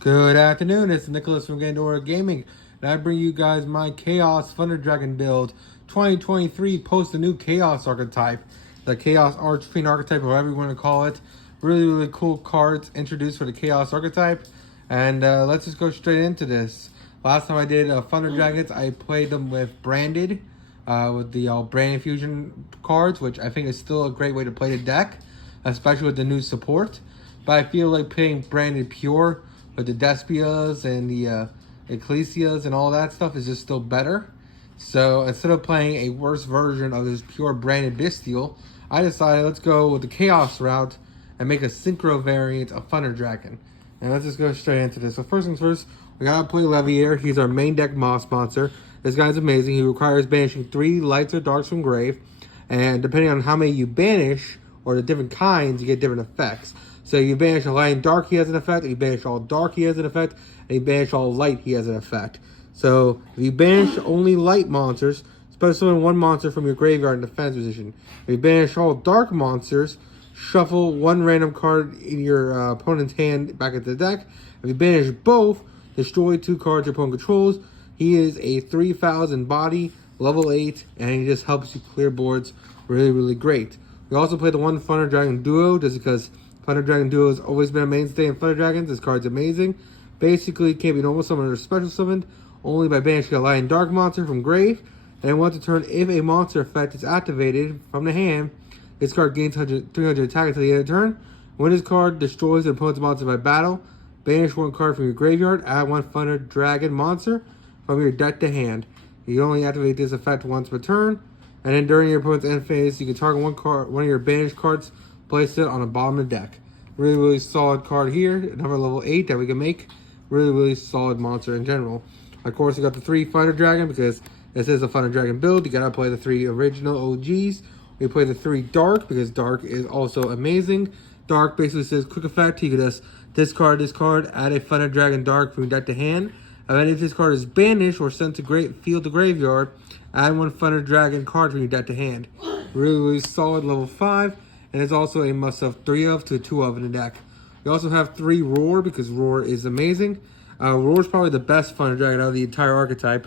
Good afternoon, it's Nicholas from Gandora Gaming, and I bring you guys my Chaos Thunder Dragon build 2023 post the new Chaos archetype, the Chaos Archfiend archetype, or whatever you want to call it. Really cool cards introduced for the Chaos archetype, and let's just go straight into this. Last time I did Thunder Dragons, I played them with Branded, with the Branded Fusion cards, which I think is still a great way to play the deck, especially with the new support. But I feel like playing Branded Pure with the Despias and the Ecclesias and all that stuff is just still better. So instead of playing a worse version of this pure Branded Bestial, I decided let's go with the Chaos route and make a Synchro variant of Thunder Dragon. And let's just go straight into this. So first things first, we gotta play Leviair. He's our main deck Moss monster. This guy's amazing. He requires banishing 3 lights or darks from grave. And depending on how many you banish, or the different kinds, you get different effects. So you banish a light and dark, he has an effect. If you banish all dark, he has an effect. And you banish all light, he has an effect. So if you banish only light monsters, special summon 1 monster from your graveyard in defense position. If you banish all dark monsters, shuffle 1 random card in your opponent's hand back into the deck. If you banish both, destroy 2 cards your opponent controls. He is a 3,000 body, level 8, and he just helps you clear boards really great. We also play the 1 Thunder Dragon Duo, just because Thunder Dragon Duo has always been a mainstay in Thunder Dragons. This card's amazing. Basically, it can't be normal summoned or special summoned, only by banishing a light and dark monster from grave. And once a turn, if a monster effect is activated from the hand, this card gains 300 attack until the end of the turn. When this card destroys an opponent's monster by battle, banish 1 card from your graveyard, add 1 Thunder Dragon monster from your deck to hand. You only activate this effect once per turn. And then during your opponent's end phase, you can target one of your banished cards, place it on the bottom of the deck. Really solid card here. Number level 8 that we can make. Really solid monster in general. Of course, we got the 3 Thunder Dragon because this is a Thunder Dragon build. You gotta play the 3 original OGs. We play the 3 Dark because Dark is also amazing. Dark basically says quick effect. You can just discard this card, add a Thunder Dragon Dark from your deck to hand. And then if this card is banished or sent to field to graveyard, add 1 Thunder Dragon card from your deck to hand. Really solid level 5. And it's also a must-have 3 of to 2 of in the deck. We also have 3 Roar because Roar is amazing. Roar is probably the best Thunder Dragon out of the entire archetype.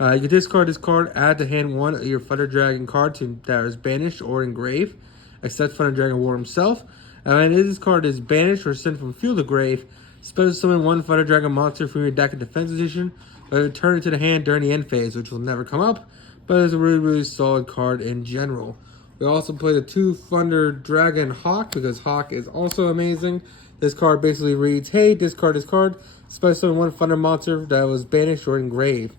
You can discard this card, add to hand 1 of your Thunder Dragon cards that is banished or engraved, except Thunder Dragon War himself. And if this card is banished or sent from field to grave, special summon 1 Thunder Dragon monster from your deck in defense position, but return it to the hand during the end phase, which will never come up, but it's a really solid card in general. We also play the 2 Thunder Dragon Hawk because Hawk is also amazing. This card basically reads, hey, discard this card, special summon 1 Thunder monster that was banished or engraved.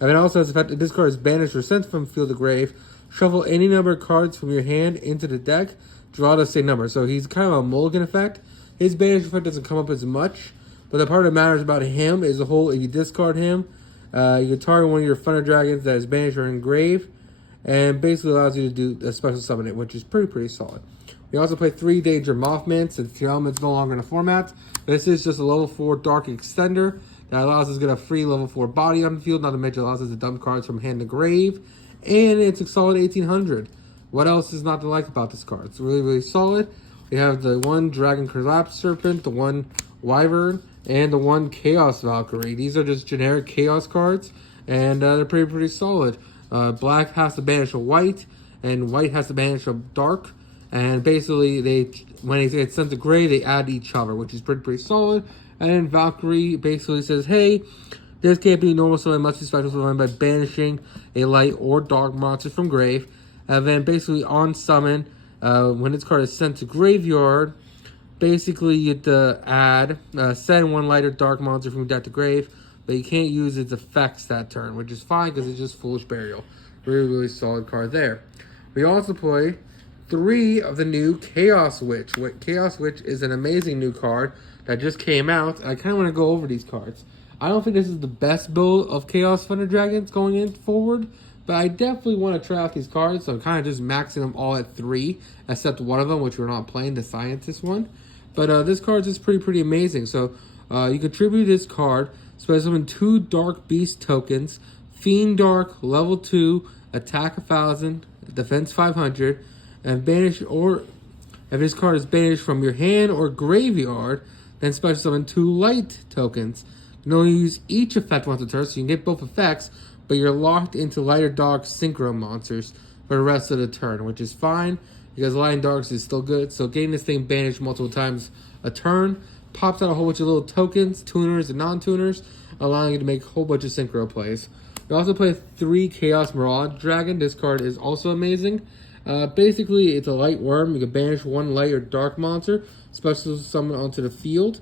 And it also has the effect that this card is banished or sent from field to grave, shuffle any number of cards from your hand into the deck, draw the same number. So he's kind of a mulligan effect. His banish effect doesn't come up as much, but the part that matters about him is the whole, if you discard him, you can target one of your Thunder Dragons that is banished or engraved, and basically allows you to do a special summon it, which is pretty solid. We also play 3 Danger Mothman since the element's no longer in the format. This is just a level 4 Dark Extender that allows us to get a free level 4 body on the field, not to mention allows us to dump cards from hand to grave, and it's a solid 1800. What else is not to like about this card? It's really solid. We have the 1 Dragon Collapse Serpent, the 1 Wyvern, and the 1 Chaos Valkyrie. These are just generic Chaos cards, and they're pretty solid. Black has to banish a white, and white has to banish a dark. And basically, when it gets sent to gray, they add each other, which is pretty solid. And then Valkyrie basically says, hey, this can't be normal summon, must be special summon by banishing a light or dark monster from grave. And then basically on summon, when this card is sent to graveyard, basically you get to add, send 1 light or dark monster from deck to grave, but you can't use its effects that turn, which is fine because it's just Foolish Burial. Really solid card there. We also play 3 of the new Chaos Witch. Chaos Witch is an amazing new card that just came out. I kind of want to go over these cards. I don't think this is the best build of Chaos Thunder Dragons going in forward, but I definitely want to try out these cards, so I'm kind of just maxing them all at 3, except one of them, which we're not playing, the Scientist one. But this card is pretty amazing. So you contribute this card, special summon 2 Dark Beast tokens, Fiend Dark, level 2, attack 1000, defense 500, and banish, or if this card is banished from your hand or graveyard, Then special summon 2 light tokens. You can only use each effect once a turn, so you can get both effects, but you're locked into light or dark synchro monsters for the rest of the turn, which is fine because light and darks is still good. So getting this thing banished multiple times a turn pops out a whole bunch of little tokens, tuners and non-tuners, allowing you to make a whole bunch of synchro plays. We also play 3 Chaos Mirage Dragon. This card is also amazing. Basically, it's a light worm. You can banish 1 light or dark monster, special summon onto the field.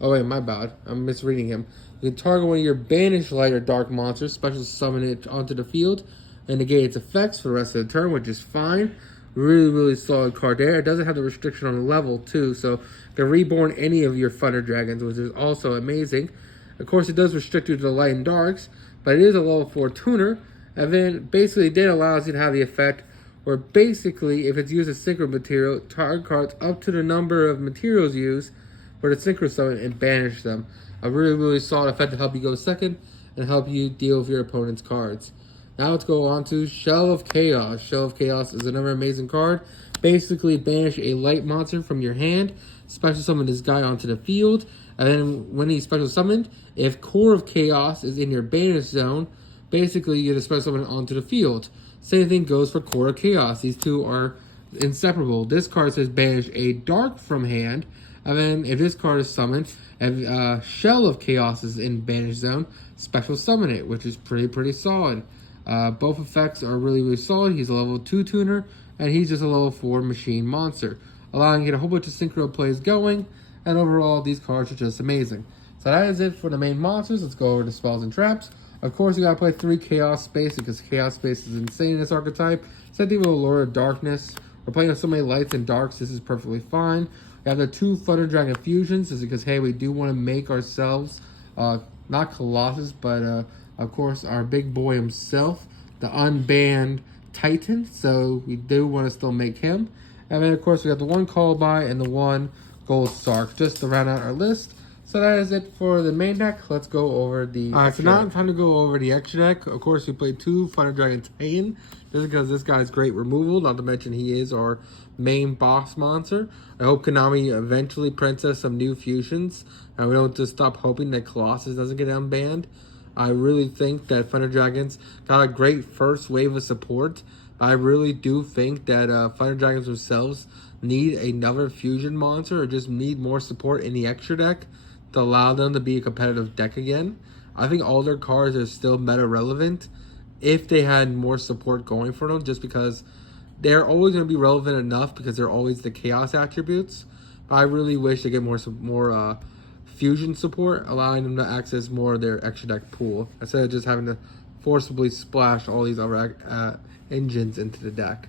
Oh wait, my bad. I'm misreading him. You can target one of your banished light or dark monsters, special summon it onto the field, and negate its effects for the rest of the turn, which is fine. Really, really solid card there. It doesn't have the restriction on the level, too, so you can reborn any of your Thunder Dragons, which is also amazing. Of course, it does restrict you to the light and darks, but it is a level 4 tuner, and then basically it allows you to have the effect where basically, if it's used as synchro material, target cards up to the number of materials used for the synchro summon and banish them. A really, really solid effect to help you go second and help you deal with your opponent's cards. Now let's go on to Shell of Chaos. Shell of Chaos is another amazing card. Basically, banish a light monster from your hand, special summon this guy onto the field, and then when he's special summoned, if Core of Chaos is in your banish zone, basically you get a special summon onto the field. Same thing goes for Core of Chaos. These two are inseparable. This card says banish a dark from hand, and then if this card is summoned, if Shell of Chaos is in banish zone, special summon it, which is pretty solid. Both effects are really, really solid. He's a level 2 tuner, and he's just a level 4 machine monster, allowing you to get a whole bunch of synchro plays going, and overall, these cards are just amazing. So that is it for the main monsters. Let's go over to spells and traps. Of course, you gotta play 3 Chaos Space, because Chaos Space is insane in this archetype. Same thing with Allure of Darkness. We're playing with so many lights and darks, this is perfectly fine. We have the 2 Thunder Dragon Fusions. This is because, hey, we do want to make ourselves, not Colossus, but of course, our big boy himself, the unbanned Titan. So we do want to still make him. And then, of course, we got the 1 Callby and the 1 Gold Sark, just to round out our list. So that is it for the main deck. Let's go over the so now it's time to go over the extra deck. Of course, we played 2 Thunder Dragon Titan, just because this guy's great removal, not to mention he is our main boss monster. I hope Konami eventually prints us some new fusions, and we don't just stop hoping that Colossus doesn't get unbanned. I really think that Thunder Dragons got a great first wave of support. I really do think that Thunder Dragons themselves need another fusion monster, or just need more support in the extra deck to allow them to be a competitive deck again. I think all their cards are still meta relevant if they had more support going for them, just because they're always going to be relevant enough because they're always the chaos attributes. But I really wish they get more fusion support, allowing them to access more of their extra deck pool instead of just having to forcibly splash all these other engines into the deck.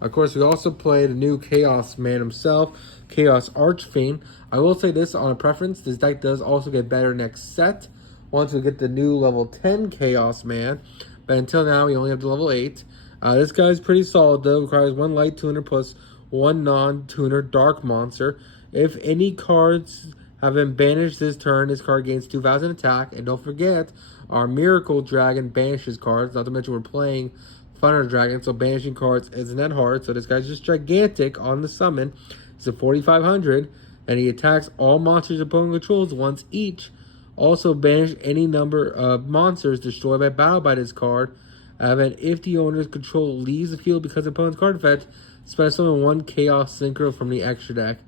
Of course, we also played a new Chaos Man himself, Chaos Archfiend. I will say this on a preference, this deck does also get better next set once we get the new level 10 Chaos Man, but until now we only have the level 8. This guy's pretty solid though, requires 1 light tuner plus 1 non-tuner dark monster. If any cards have been banished this turn, this card gains 2,000 attack, and don't forget, our Miracle Dragon banishes cards, not to mention we're playing Thunder Dragon, so banishing cards isn't that hard. So this guy's just gigantic on the summon. He's a 4,500, and he attacks all monsters opponent controls once each. Also banish any number of monsters destroyed by battle by this card. And then if the owner's control leaves the field because of opponent's card effect, special summon 1 Chaos Synchro from the extra deck.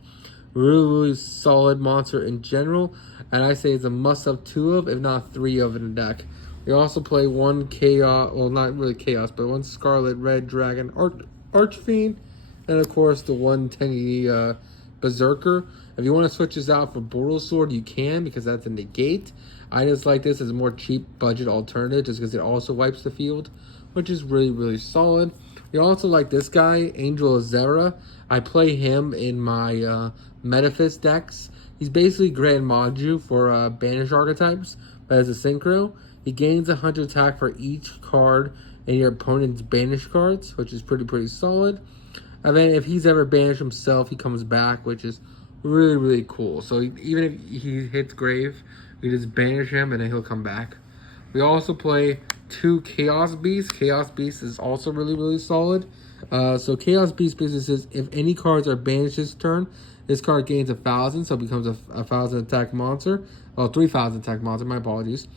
Really solid monster in general, and I say it's a must-have 2 of, if not 3 of in the deck. We also play 1 Chaos, well, not really Chaos, but 1 Scarlet Red Dragon Archfiend, and of course the 1 Tengi Berserker. If you want to switch this out for Boral Sword, you can, because that's a negate. I just like this as a more cheap budget alternative, just because it also wipes the field, which is really, really solid. We also like this guy, Angel Azera. I play him in my Metaphys decks. He's basically Grand Maju for Banish archetypes, but as a synchro, he gains 100 attack for each card in your opponent's Banish cards, which is pretty solid. And then if he's ever banished himself, he comes back, which is really, really cool. So even if he hits Grave, we just banish him and then he'll come back. We also play 2 Chaos Beasts. Chaos Beast is also really solid. So Chaos Beast basically says if any cards are banished this turn, this card gains 1,000, so it becomes a 1,000 attack monster. Well, 3,000 attack monster, my apologies.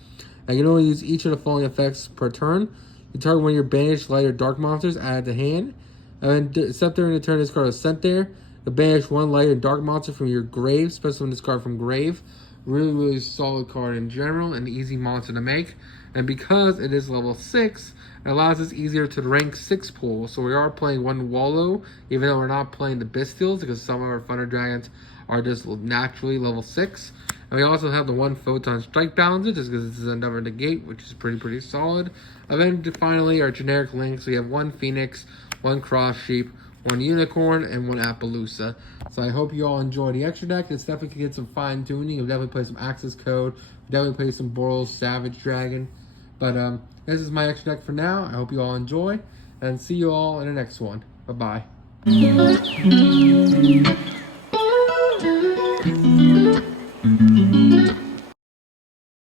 And you can only use each of the following effects per turn. You target one of your banished light or dark monsters, add to hand. And then, except during the turn this card is sent there, you banish one light and dark monster from your grave, especially when this card from grave. Really solid card in general, and easy monster to make. And because it is level 6, it allows us easier to rank 6 pool. So we are playing one Wallow, even though we're not playing the Bestials, because some of our Thunder Dragons are just naturally level 6. And we also have the one Photon Strike Balancer, just because this is another negate, which is pretty solid. And then finally, our generic links, we have one Phoenix, one Cross Sheep, one Unicorn, and one Appaloosa. So I hope you all enjoy the extra deck. It's definitely can get some fine tuning. You'll definitely play some Access Code. Definitely play some Boros Savage Dragon. But this is my extra deck for now. I hope you all enjoy, and see you all in the next one. Bye-bye.